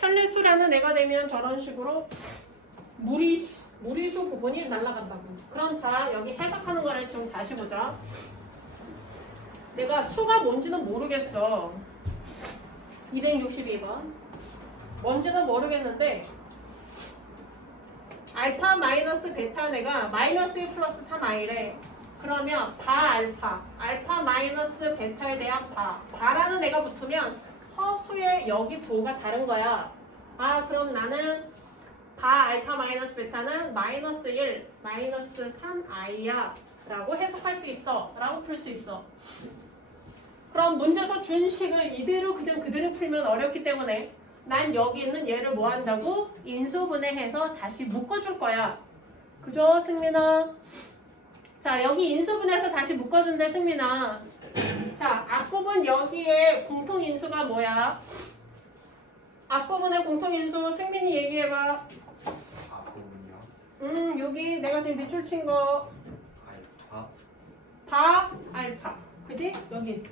켈레수라는 애가 되면 저런 식으로 무리 무리수 부분이 날아간다고. 그럼 자 여기 해석하는 거를 좀 다시 보자. 내가 수가 뭔지는 모르겠어. 262번. 뭔지는 모르겠는데 알파 마이너스 베타 내가 마이너스 1 플러스 3i래. 그러면 바 알파, 알파 마이너스 베타에 대한 바, 바라는 애가 붙으면 허수의 여기 부호가 다른 거야. 아 그럼 나는 바 알파 마이너스 베타는 마이너스 1, 마이너스 3i야 라고 해석할 수 있어 라고 풀 수 있어 그럼 문제에서 준 식을 이대로 그냥 그대로 풀면 어렵기 때문에 난 여기 있는 얘를 뭐 한다고? 인수분해해서 다시 묶어줄 거야 그죠 승민아? 자 여기 인수분해해서 다시 묶어준대 승민아 자 앞부분 여기에 공통인수가 뭐야? 앞부분의 공통인수 승민이 얘기해봐 앞부분이요. 음 여기 내가 지금 밑줄 친거 알파. 바 알파 그지? 여기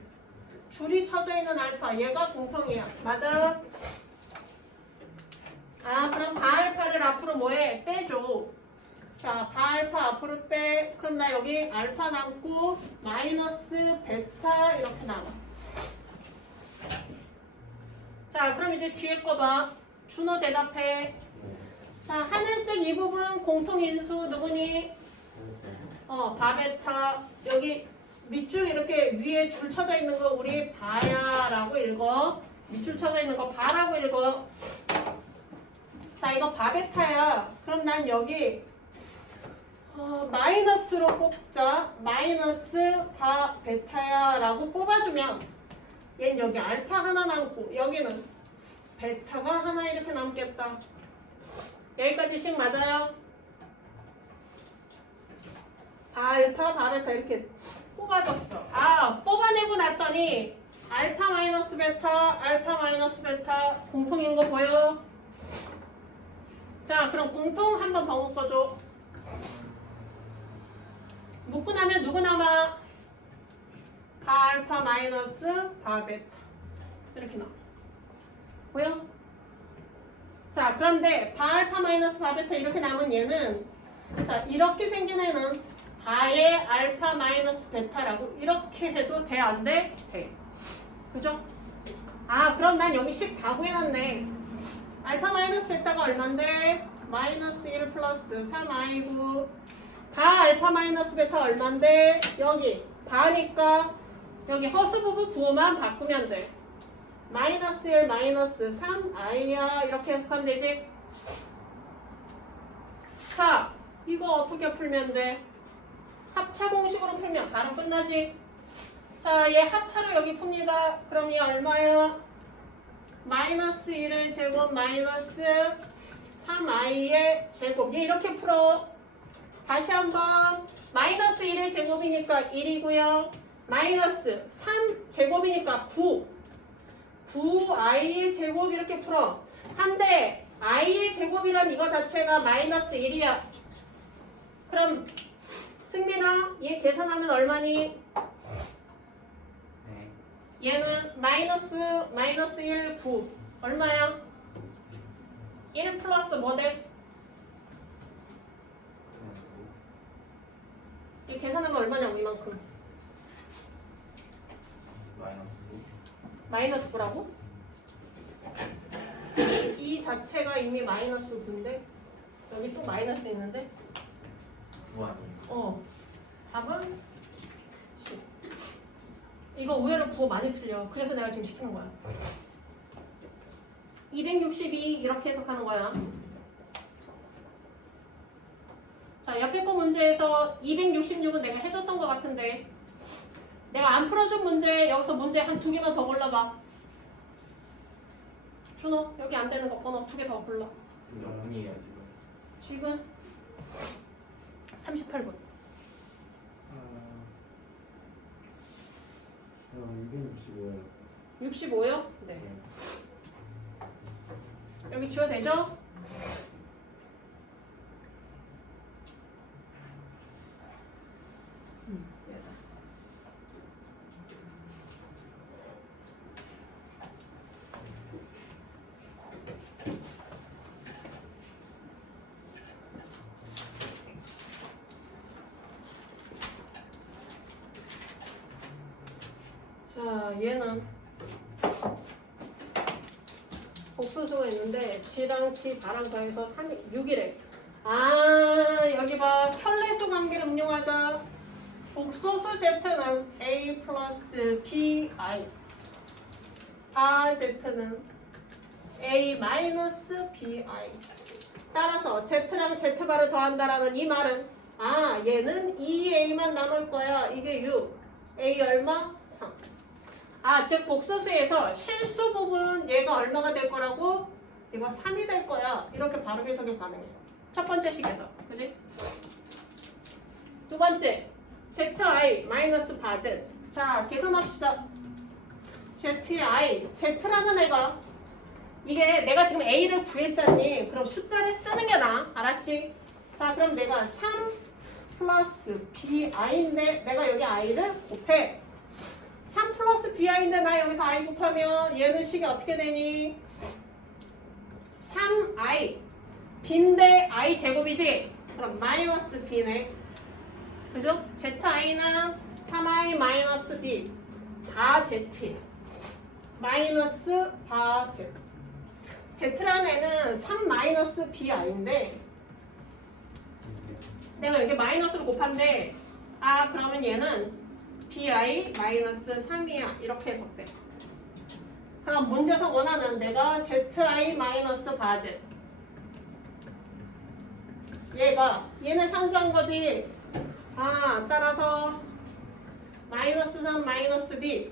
줄이 쳐져 있는 알파 얘가 공통이야 맞아? 아 그럼 바 알파를 앞으로 뭐해? 빼줘 자 바알파 앞으로 빼 그럼 나 여기 알파 남고 마이너스 베타 이렇게 남아 자 그럼 이제 뒤에 거 봐 준호 대답해 자 하늘색 이 부분 공통인수 누구니? 어, 바베타 여기 밑줄 이렇게 위에 줄 쳐져 있는 거 우리 바야라고 읽어. 밑줄 쳐져 있는 거 바라고 읽어. 자, 이거 바베타야. 그럼 난 여기 어, 마이너스로 뽑자. 마이너스 바 베타야라고 뽑아주면 얘는 여기 알파 하나 남고 여기는 베타가 하나 이렇게 남겠다. 여기까지 식 맞아요? 알파 바베타 이렇게 뽑아줬어. 아 뽑아내고 났더니 알파 마이너스 베타 알파 마이너스 베타 공통인 거 보여? 자 그럼 공통 한번 더 묶어줘. 묶고 나면 누구 남아? 바알파 마이너스 바베타 이렇게 나와. 보여? 자 그런데 바알파 마이너스 바베타 이렇게 남은 얘는 자 이렇게 생긴 애는 바의 알파 마이너스 베타라고 이렇게 해도 돼 안 돼? 돼. 그죠? 아 그럼 난 여기 식 다 구해놨네. 알파 마이너스 베타가 얼만데? 마이너스 1 플러스 3i고 바 알파 마이너스 베타 얼만데? 여기 바니까 여기 허수 부분 부호만 바꾸면 돼. 마이너스 1 마이너스 3i야 이렇게 하면 되지? 자 이거 어떻게 풀면 돼? 합차 공식으로 풀면 바로 끝나지? 자, 얘 합차로 여기 풉니다. 그럼 얘 얼마야? 마이너스 1의 제곱 마이너스 3i의 제곱. 얘 이렇게 풀어. 다시 한번 마이너스 1의 제곱이니까 1이고요. 마이너스 3 제곱이니까 9. 9i의 제곱 이렇게 풀어. 한데 i의 제곱이란 이거 자체가 마이너스 1이야. 그럼 승민아, 얘 계산하면 얼마니? 네. 얘는 마이너스 마이너스 1, 9 얼마야? 1 플러스 뭐대? 이 계산하면 얼마냐고 이만큼? 마이너스 마이너스 9라고? 이 자체가 이미 마이너스 9인데 여기 또 마이너스 있는데? 9 아니에요? 어 답은 10 이거 의외로 부호 많이 틀려. 그래서 내가 지금 시키는 거야. 262 이렇게 해석하는 거야 자 옆에 거 문제에서 266은 내가 해줬던 것 같은데 내가 안 풀어준 문제 여기서 문제 한 두 개만 더 골라봐 준호 여기 안 되는 거 번호 두 개 더 골라 몇 분이에요 지금? 지금 38분 어, 265요. 65요? 네. 여기 지워도 되죠? 자, 얘는 복소수가 있는데 G랑 G 바랑 더해서 3, 6이래. 아, 여기 봐. 혈례수 관계를 응용하자. 복소수 Z는 A 플러스 BI. 바 Z는 A 마이너스 BI. 따라서 Z랑 Z바를 더한다라는 이 말은 아, 얘는 2A만 남을 거야. 이게 6. A 얼마? 3. 아, 즉 복소수에서 실수 부분 얘가 얼마가 될 거라고? 이거 3이 될 거야. 이렇게 바로 해석이 가능해. 첫 번째 식에서. 그지? 두 번째. ZI 마이너스 바즈. 자, 계산합시다. ZI. Z라는 애가 이게 내가 지금 A를 구했잖니. 그럼 숫자를 쓰는 게 나아. 알았지? 자, 그럼 내가 3 플러스 BI인데 내가 여기 I를 곱해. 3 플러스 bi인데 나 여기서 i 곱하면 얘는 식이 어떻게 되니? 3i b인데 i 제곱이지? 그럼 마이너스 b네 그죠? zi는 3i 마이너스 b 다 z 마이너스 다 z z라는 애는 3 마이너스 bi인데 내가 여기 마이너스로 곱한데 아 그러면 얘는 bi 마이너스 3이야 이렇게 해석돼. 그럼 문제에서 원하는 내가 zi 마이너스 바즈 얘가 얘는 상수한 거지. 아 따라서 마이너스 3 마이너스 b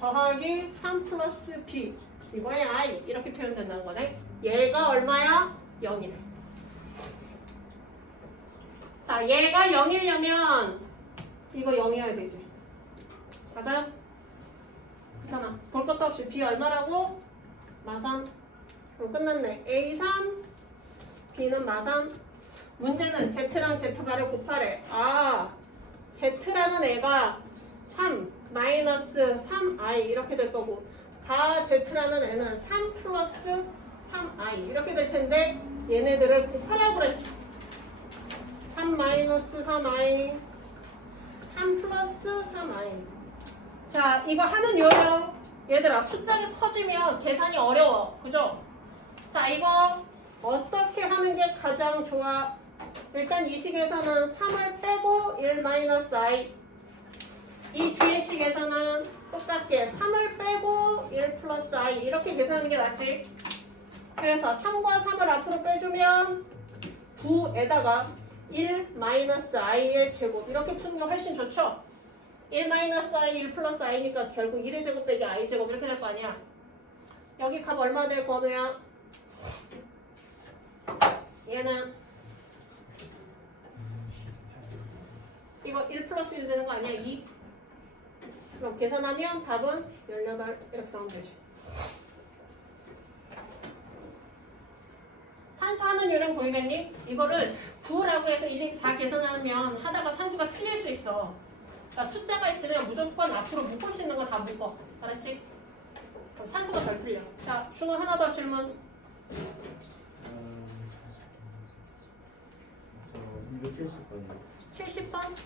더하기 3 플러스 b 이거의 i 이렇게 표현된다는 거네. 얘가 얼마야? 0이네. 자 얘가 0이려면 이거 0이어야 되지. 맞아요? 그렇잖아. 볼 것도 없이 B 얼마라고? 마삼. 그럼 끝났네. A3, B는 마삼. 문제는 Z랑 Z바를 곱하래. 아, Z라는 애가 3 마이너스 3i 이렇게 될 거고 다 Z라는 애는 3 플러스 3i 이렇게 될 텐데 얘네들을 곱하라고 그랬어. 3 마이너스 3i 3 플러스 3i 자, 이거 하는 요령. 얘들아, 숫자가 커지면 계산이 어려워. 그죠? 자, 이거 어떻게 하는 게 가장 좋아? 일단 이 식에서는 3을 빼고 1 마이너스 i. 이 뒤에 식에서는 똑같게 3을 빼고 1 플러스 i. 이렇게 계산하는 게 낫지. 그래서 3과 3을 앞으로 빼주면 9에다가 1 마이너스 i의 제곱. 이렇게 푸는 게 훨씬 좋죠? 1 마이너스 i, 1 플러스 i니까 결국 1의 제곱 빼기 i 제곱 이렇게 될 거 아니야. 여기 값 얼마 돼, 건우야? 얘는 이거 1 플러스 1 되는 거 아니야? 2? 그럼 계산하면 답은 18 이렇게 나오면 되지. 산수하는 요령 보이겠니? 이거를 9라고 해서 일일이 다 계산하면 하다가 산수가 틀릴 수 있어. 그러니까 숫자가 있으면 무조건 앞으로 묶을 수 있는 거 다 묶어. 알았지? 그럼 산수가 덜 풀려. 자, 준호 하나 더 질문. 저 270번이요. 70번.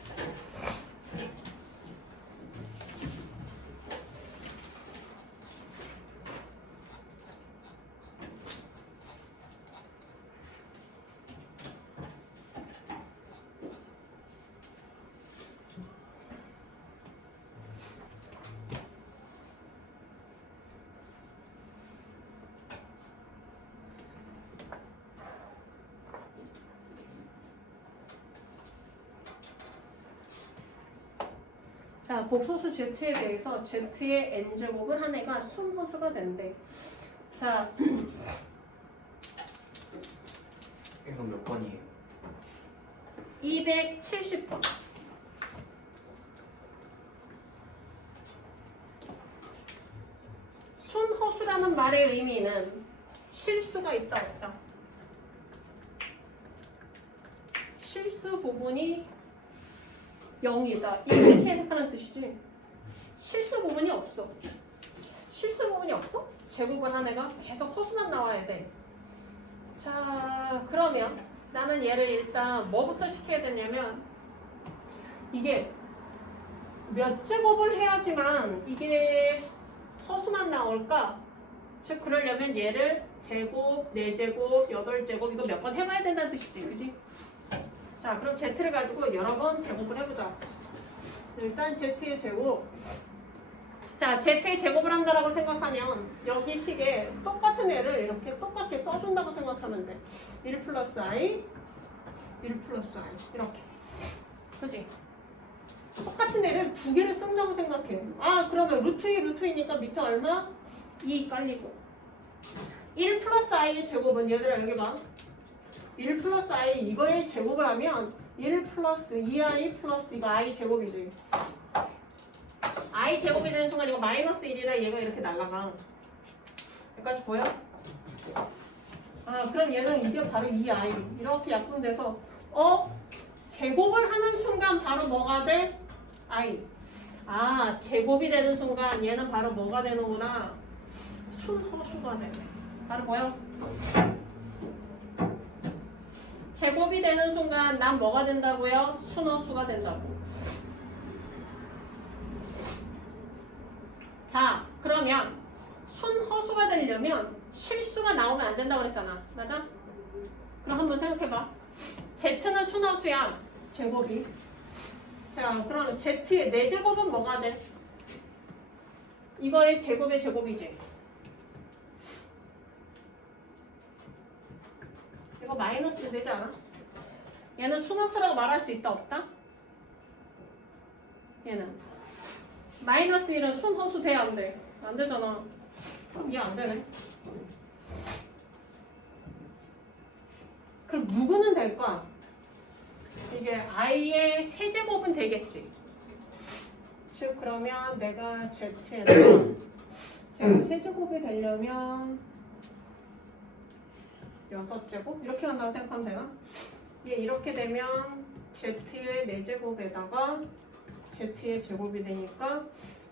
자, 복소수 Z에 대해서 Z의 n제곱을 한 애가 순호수가 된대. 자, 이거 몇 번이에요? 270번. 순호수라는 말의 의미는 실수가 있다 없다. 실수 부분이 0이다. 이렇게 해석하는 뜻이지. 실수 부분이 없어. 실수 부분이 없어? 제곱을 한 애가 계속 허수만 나와야 돼. 자, 그러면 나는 얘를 일단 뭐부터 시켜야 되냐면 이게 몇 제곱을 해야지만 이게 허수만 나올까? 즉 그러려면 얘를 제곱, 4제곱, 8제곱 이거 몇 번 해봐야 된다는 뜻이지 그지? 자 그럼 Z를 가지고 여러 번 제곱을 해보자 일단 Z의 제곱 자 Z의 제곱을 한다라고 생각하면 여기 식에 똑같은 애를 이렇게 똑같게 써준다고 생각하면 돼 1 플러스 i 1 플러스 i 이렇게 그지? 똑같은 애를 두 개를 쓴다고 생각해. 아, 그러면 루트 2, 루트 2니까 밑에 얼마? 2 깔리고. 1 플러스 i의 제곱은 얘들아 여기 봐. 1 플러스 i 이거의 제곱을 하면 1 플러스 2i 플러스 이거 i 제곱이지. i 제곱이 되는 순간 이거 마이너스 1이라 얘가 이렇게 날라가. 여기까지 보여? 아, 그럼 얘는 이게 바로 2i. 이렇게 약분돼서 어? 제곱을 하는 순간 바로 뭐가 돼? i. 아, 제곱이 되는 순간 얘는 바로 뭐가 되는구나. 순허수가 되네. 바로 보여? 제곱이 되는 순간 난 뭐가 된다고요? 순허수가 된다고. 자, 그러면 순허수가 되려면 실수가 나오면 안 된다고 그랬잖아. 맞아? 그럼 한번 생각해봐. Z는 순허수야. 제곱이. 자, 그럼 Z의 4제곱은 뭐가 돼? 이거의 제곱의 제곱이지. 이거 마이너스 1 되지 않아? 얘는 순호수라고 말할 수 있다 없다? 얘는 마이너스 1은 순호수 돼안 돼? 안 되잖아. 그럼 얘 안 되네. 그럼 누구는 될까? 이게 i의 세제곱은 되겠지. 즉 그러면 내가 z에다가 제가 세제곱이 되려면 여섯 제곱 이렇게 간다고 생각하면 되나? 얘 이렇게 되면 z의 네 제곱에다가 z의 제곱이 되니까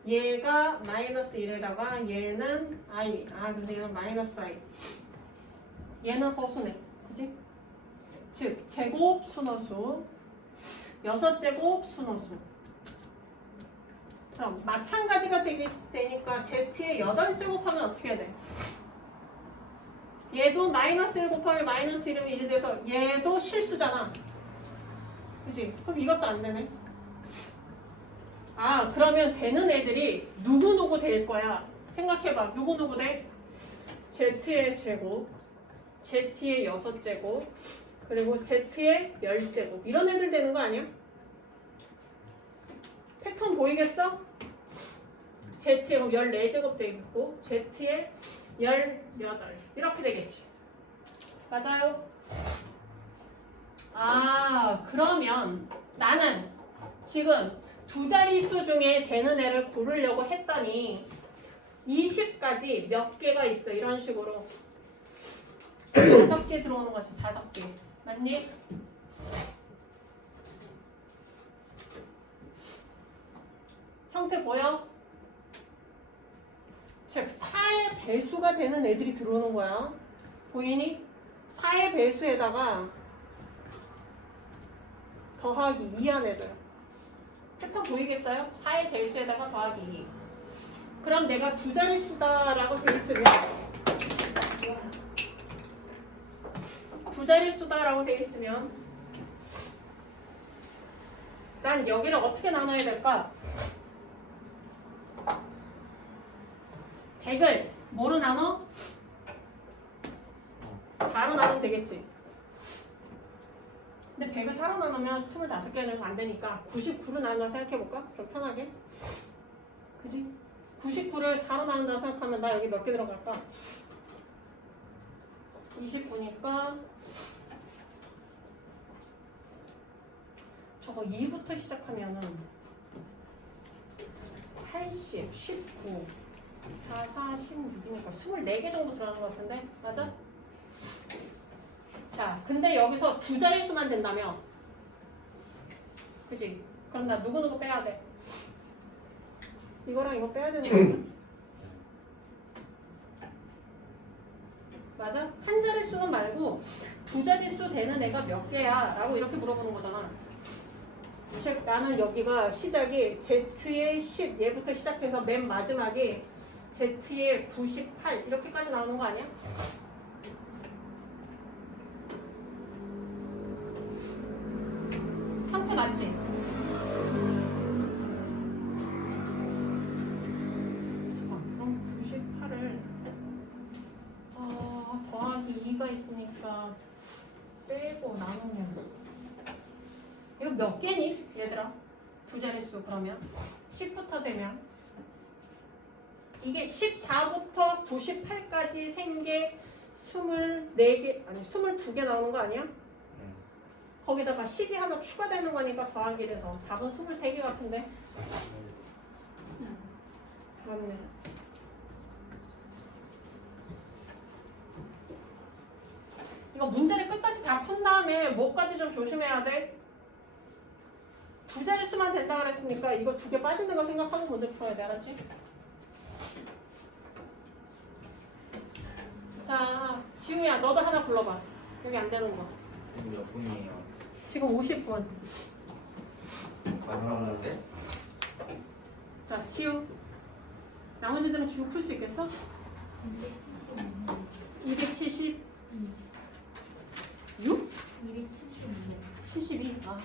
얘가 마이너스 1에다가 얘는 i 아 근데 얘는 마이너스 i 얘는 허수네 그지? 즉 제곱 순호수 여섯 제곱 순호수 그럼 마찬가지가 되기, 되니까 z의 여덟 제곱 하면 어떻게 돼? 얘도 마이너스 1 곱하기 마이너스 1이면 1이 돼서 얘도 실수잖아 그지? 그럼 이것도 안 되네 아 그러면 되는 애들이 누구누구 될 거야 생각해봐 누구누구 돼? z의 제곱 z의 여섯 제곱 그리고 Z의 10제곱 이런 애들 되는 거 아니야? 패턴 보이겠어? Z의 그럼 14제곱 되겠고 Z의 18 이렇게 되겠지 맞아요? 아 그러면 나는 지금 두 자릿수 중에 되는 애를 고르려고 했더니 20까지 몇 개가 있어 이런 식으로 다섯 개 들어오는 거지 다섯 개 맞니? 형태 보여? 즉 4의 배수가 되는 애들이 들어오는 거야 보이니? 4의 배수에다가 더하기 2한 애들 패턴 보이겠어요? 4의 배수에다가 더하기 2 그럼 내가 두 자릿수다라고 돼 있으면 두 자릿수다라고 돼 있으면 난 여기를 어떻게 나눠야 될까? 100을 뭐로 나눠? 4로 나누면 되겠지. 근데 100을 4로 나누면 25개는 안 되니까 99로 나눈다 생각해볼까? 좀 편하게. 그지? 99를 4로 나눈다 생각하면 나 여기 몇 개 들어갈까? 29니까 저거 2부터 시작하면은 80, 19, 4, 4, 16이니까 24개 정도 들어가는 것 같은데? 맞아? 자, 근데 여기서 두 자릿수만 된다며? 그지? 그럼 나 누구누구 빼야 돼? 이거랑 이거 빼야 되는 거야? 맞아? 한 자릿수는 말고 두 자릿수 되는 애가 몇 개야? 라고 이렇게 물어보는 거잖아. 즉 나는 여기가 시작이 Z의 10 얘부터 시작해서 맨 마지막에 Z의 98 이렇게까지 나오는 거 아니야? 형태 맞지? 잠깐, 그럼 98을 어, 2가 있으니까 빼고 나누면 이거 몇 개니? 얘들아 두 자릿수 그러면 10부터 세면 이게 14부터 98까지 생게 24개 아니 22개 나오는 거 아니야? 거기다가 10이 하나 추가되는 거니까 더하기래서 답은 23개 같은데 맞네 이거 문제를 끝까지 다 푼 다음에 뭐까지 좀 조심해야 돼? 두 자릿수만 된다 그랬으니까 이거 두 개 빠지는 거 생각하고 먼저 풀어야 돼 알았지? 자 지우야 너도 하나 불러봐 여기 안 되는 거 지금 몇 분이에요? 지금 50분 마지막인데? 자 지우 나머지들은 지우 풀수 있겠어? 270 6? 72 아.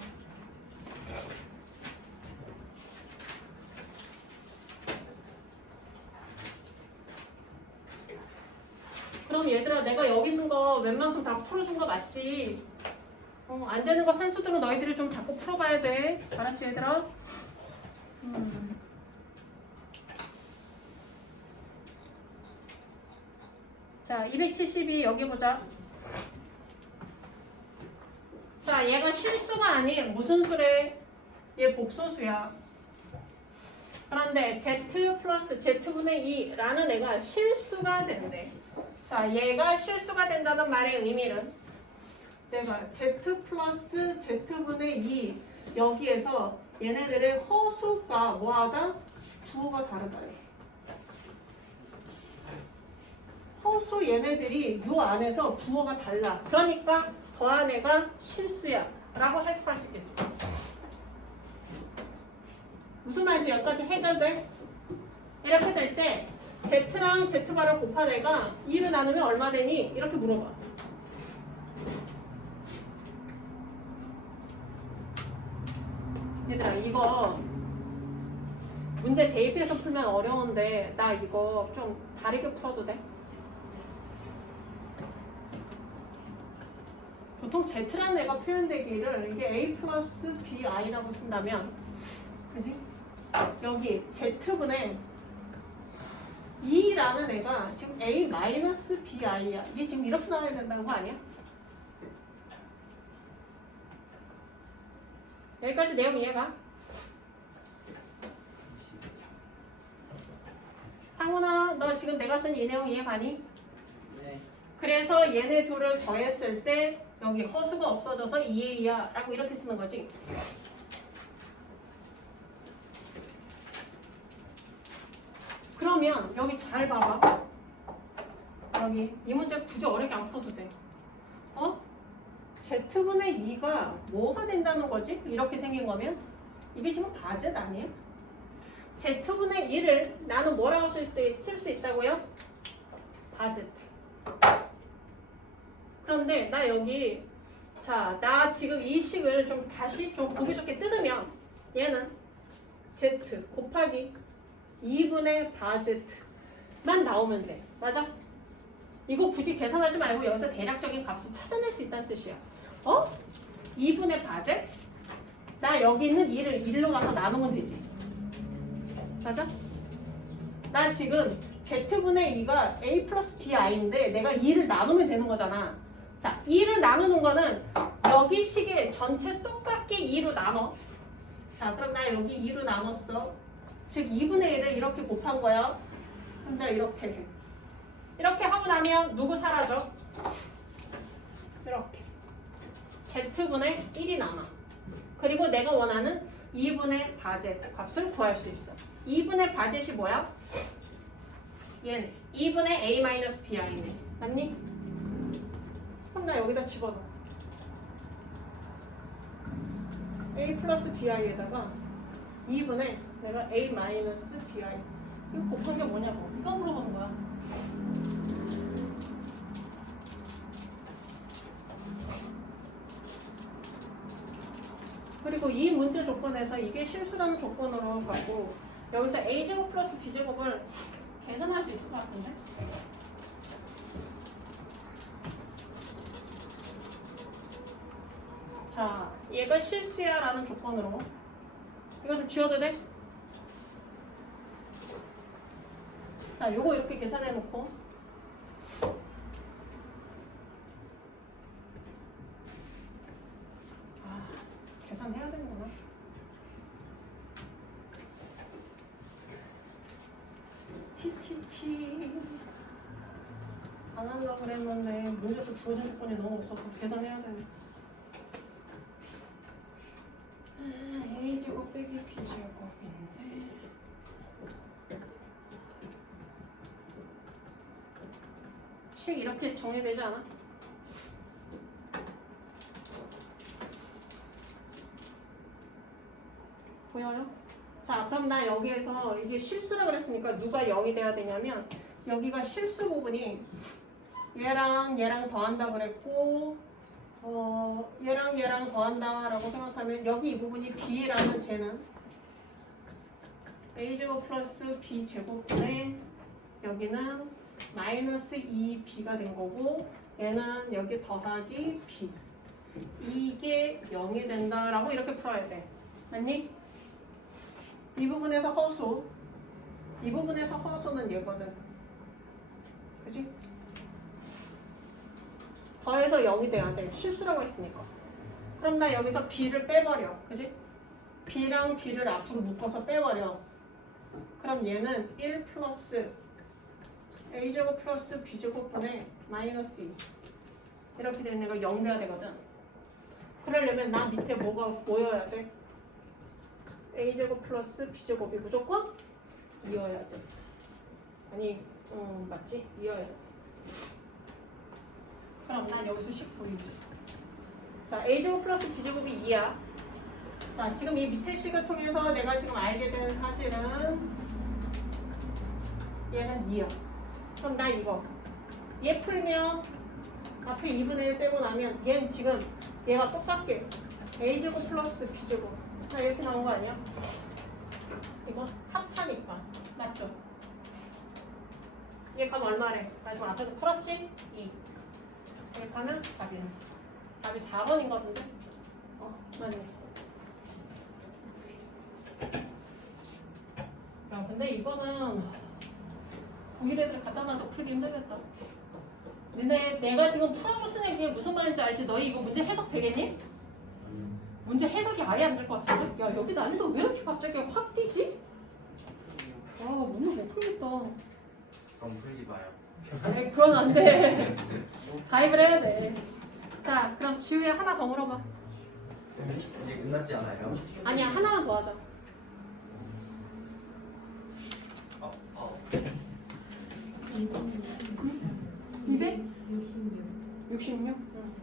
그럼 얘들아 내가 여기 있는 거 웬만큼 다 풀어준 거 맞지? 어, 안 되는 거 산수들은 너희들이 좀 자꾸 풀어봐야 돼 알았지 얘들아? 음. 자, 272 여기 보자. 자, 얘가 실수가 아닌 무슨 수래? 얘 복소수야. 그런데 z 플러스 z분의 2라는 애가 실수가 된대. 자, 얘가 실수가 된다는 말의 의미는 내가 z 플러스 z분의 2 여기에서 얘네들의 허수가 뭐하다? 부호가 다르다요. 허수 얘네들이 요 안에서 부호가 달라. 그러니까 더한 애가 실수야. 라고 해석할 수 있겠죠. 무슨 말인지 여기까지 해결돼? 이렇게 될 때 Z랑 Z바를 곱한 애가 2를 나누면 얼마 되니? 이렇게 물어봐. 얘들아 이거 문제 대입해서 풀면 어려운데 나 이거 좀 다르게 풀어도 돼? 보통 Z라는 애가 표현되기를 이게 A 플러스 BI라고 쓴다면 그지? 여기 Z분의 2라는 애가 지금 A 마이너스 BI야 이게 지금 이렇게 나와야 된다는 거 아니야? 여기까지 내용 이해가? 상훈아 너 지금 내가 쓴 이 내용 이해가니? 네. 그래서 얘네 둘을 더했을 때 여기 허수가 없어져서 2A야 라고 이렇게 쓰는 거지. 그러면 여기 잘 봐봐. 여기 이 문제 굳이 어렵게 안 풀어도 돼. 어? Z분의 2가 뭐가 된다는 거지? 이렇게 생긴 거면 이게 지금 바젯 아니에요? Z분의 2를 나는 뭐라고 쓸 수 있다고요? 바제트. 그런데 나 여기 자, 나 지금 이 식을 좀 다시 좀 보기 좋게 뜯으면 얘는 Z 곱하기 2분의 바제트만 나오면 돼. 맞아? 이거 굳이 계산하지 말고 여기서 대략적인 값을 찾아낼 수 있다는 뜻이야. 어? 2분의 바제? 나 여기 있는 2를 1로 가서 나누면 되지. 맞아? 나 지금 z분의 2가 a 플러스 bi인데 내가 2를 나누면 되는 거잖아. 자, 2를 나누는 거는 여기 식에 전체 똑같게 2로 나눠. 자, 그럼 나 여기 2로 나눴어. 즉 2분의 1을 이렇게 곱한 거야. 나 이렇게 해. 이렇게 하고 나면 누구 사라져? 이렇게. z분의 1이 남아. 그리고 내가 원하는 2분의 바젯 값을 구할 수 있어. 2분의 바젯이 뭐야? 얘네 2분의 a-bi네 맞니? 그럼 나 여기다 집어넣어 a 플러스 bi에다가 2분의 내가 a 마이너스 bi 이거 곱한 게 뭐냐고. 이거 물어보는 거야. 그리고 이 문제 조건에서 이게 실수라는 조건으로 가고 여기서 a제곱 플러스 b제곱을 계산할 수 있을 것 같은데? 자, 얘가 실수야 라는 조건으로 이거 좀 지워도 돼? 자, 요거 이렇게 계산해 놓고. 아, 계산해야 되는구나. TTT 안 하려고 그랬는데 문제도 주어진 조건이 너무 없어서 계산해야 되네 아, A제곱 빼기 B제곱인데 식 이렇게 정리되지 않아? 보여요? 자 그럼 나 여기에서 이게 실수라 그랬으니까 누가 0이 돼야 되냐면 여기가 실수 부분이 얘랑 얘랑 더한다 그랬고 어, 얘랑 얘랑 더한다 라고 생각하면 여기 이 부분이 b라는 쟤는 a제곱 플러스 b제곱분의 여기는 마이너스 2b가 된 거고 얘는 여기 더하기 b 이게 0이 된다라고 이렇게 풀어야 돼 맞니? 이 부분에서 허수 이 부분에서 허수는 얘거든 그지? 더해서 0이 돼야 돼. 실수라고 했으니까. 그럼 나 여기서 b를 빼버려. 그지? b랑 b를 앞으로 묶어서 빼버려. 그럼 얘는 1 플러스 a제곱 플러스 b제곱분의 마이너스 2. 이렇게 되는 애가 0 돼야 되거든. 그러려면 나 밑에 뭐가 모여야 돼? a제곱 플러스 b제곱이 무조건 이어야 돼. 아니, 음, 맞지? 이어야 돼. 그럼 난 여기서 10 보이지. 자, a제곱 플러스 b제곱이 2야. 자, 지금 이 밑에 식을 통해서 내가 지금 알게 된 사실은 얘는 2야. 그럼 나 이거. 얘 풀면 앞에 2분의 1 빼고 나면 얘는 지금 얘가 똑같게 a제곱 플러스 b제곱. 자, 이렇게 나온 거 아니야? 이거 합차니까. 맞죠? 얘값 얼마래? 나 지금 앞에서 풀었지? 2. 여기 가면 답이네. 답이 4번인 것 같은데? 어, 맞네. 야, 근데 이거는 고1 애들 갖다 놔도 풀기 힘들겠다. 니네 내가 지금 풀어서 쓰는 게 무슨 말인지 알지? 너희 이거 문제 해석 되겠니? 문제 해석이 아예 안 될 것 같은데? 야, 여기 난이도 왜 이렇게 갑자기 확 뛰지? 아, 문제 못 풀겠다. 그럼 풀지 마요. 에이, 그건 안 돼. 가입을 해야 돼. 자, 그럼 지우야 하나 더 물어봐. 이제 끝났지 않아요? 아니야, 하나만 더 하자. 어, 어. 200? 66. 66? 응.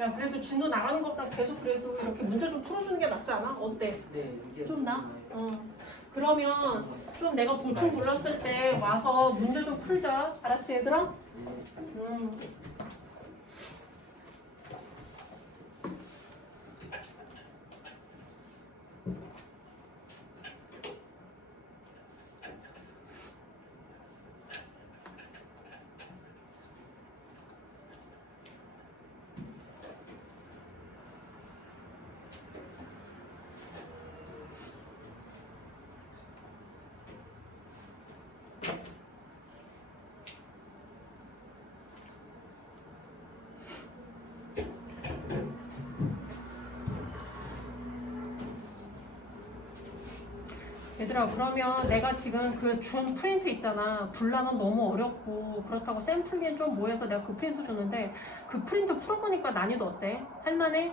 야, 그래도 진도 나가는 것보다 계속 그래도 이렇게 문제 좀 풀어주는 게 낫지 않아? 어때? 네, 이게 좀 나? 어. 그러면 좀 내가 보충 불렀을 때 와서 문제 좀 풀자. 알았지, 얘들아? 음. 얘들아 그러면 내가 지금 그 준 프린트 있잖아 불나는 너무 어렵고 그렇다고 샘플링 좀 모여서 내가 그 프린트 줬는데 그 프린트 풀어보니까 난이도 어때? 할만해?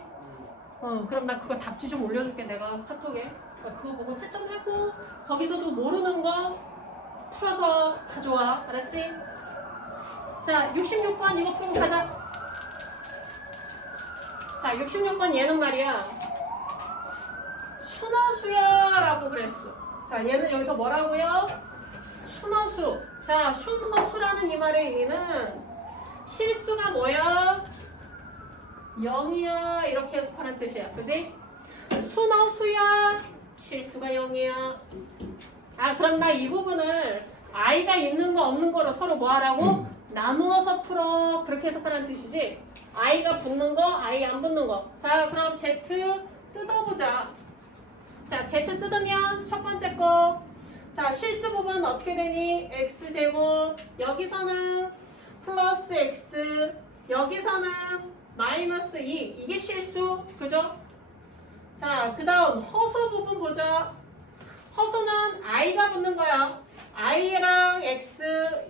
어 그럼 나 그거 답지 좀 올려줄게 내가 카톡에 나 그거 보고 채점하고 거기서도 모르는 거 풀어서 가져와 알았지? 자, 66번 이거 풀고 가자. 자, 66번 얘는 말이야. 순허수야라고 그랬어. 자, 얘는 여기서 뭐라고요? 순허수. 자, 순허수라는 이 말의 의미는 실수가 뭐야? 0이야. 이렇게 해석하는 뜻이야. 그지? 순허수야. 실수가 0이야. 아, 그럼 나 이 부분을 i가 있는 거 없는 거로 서로 뭐 하라고? 나누어서 풀어. 그렇게 해석하는 뜻이지. i가 붙는 거, i 안 붙는 거. 자, 그럼 z 뜯어보자. 자, z 뜯으면 첫 번째 거. 자, 실수 부분 어떻게 되니? x제곱. 여기서는 플러스 x. 여기서는 마이너스 2. 이게 실수. 그죠? 자, 그 다음 허수 부분 보자. 허수는 i가 붙는 거야. i랑 x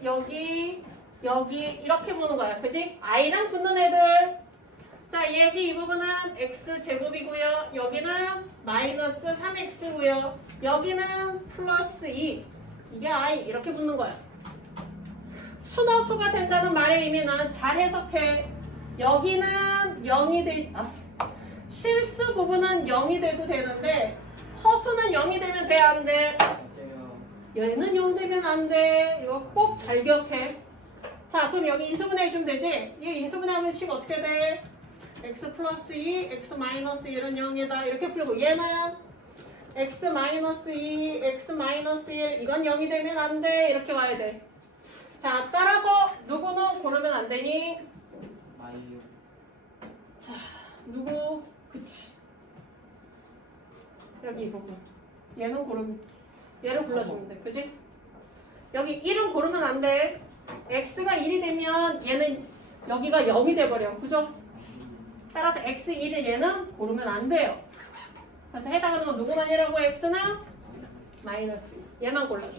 여기 여기 이렇게 보는 거야. 그지? i랑 붙는 애들. 자, 여기 이 부분은 x 제곱이고요. 여기는 마이너스 3x고요. 여기는 플러스 2. 이게 i 이렇게 붙는 거야. 순허수가 된다는 말의 의미는 잘 해석해. 여기는 0이 돼 아, 실수 부분은 0이 돼도 되는데 허수는 0이 되면 돼 안 돼? 얘는 0 되면 안 돼. 이거 꼭 잘 기억해. 자, 그럼 여기 인수분해 해주면 되지? 이게 인수분해 하면 식 어떻게 돼? X 플러스 2, x 마이너스 1은 0이다. 이렇게 풀고 얘는 x 마이너스 2, x 마이너스 1 이건 0이 되면 안 돼. 이렇게 와야 돼. 자, 따라서 누구는 고르면 안 되니? 마이유. 누구? 그치. 여기 이 부분. 얘는 고르면, 얘를 불러주면 돼. 그지? 여기 1은 고르면 안 돼. x가 1이 되면 얘는 여기가 0이 돼버려. 그죠? 따라서 x1을 얘는 고르면 안 돼요. 그래서 해당하는 건 누구만이라고 x는 마이너스 2. 얘만 골라줘.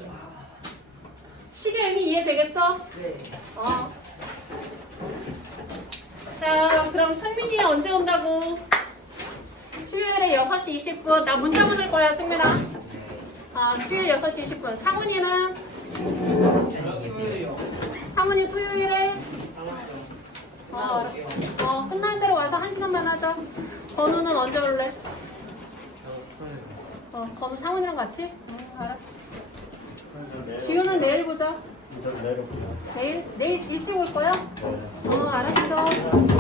식의 의미 이해되겠어? 네. 어. 자, 그럼 승민이 언제 온다고? 수요일에 6시 20분. 나 문자 보낼 거야, 승민아. 아, 수요일 6시 20분. 상훈이는? 상훈이 토요일에? 어. 어, 끝난 대로 와서 한 시간만 하자. 건우는 언제 올래? 어, 건우 상훈이랑 같이? 어, 알았어. 지우는 내일 보자. 내일? 내일 일찍 올 거야? 네. 어, 알았어. 어,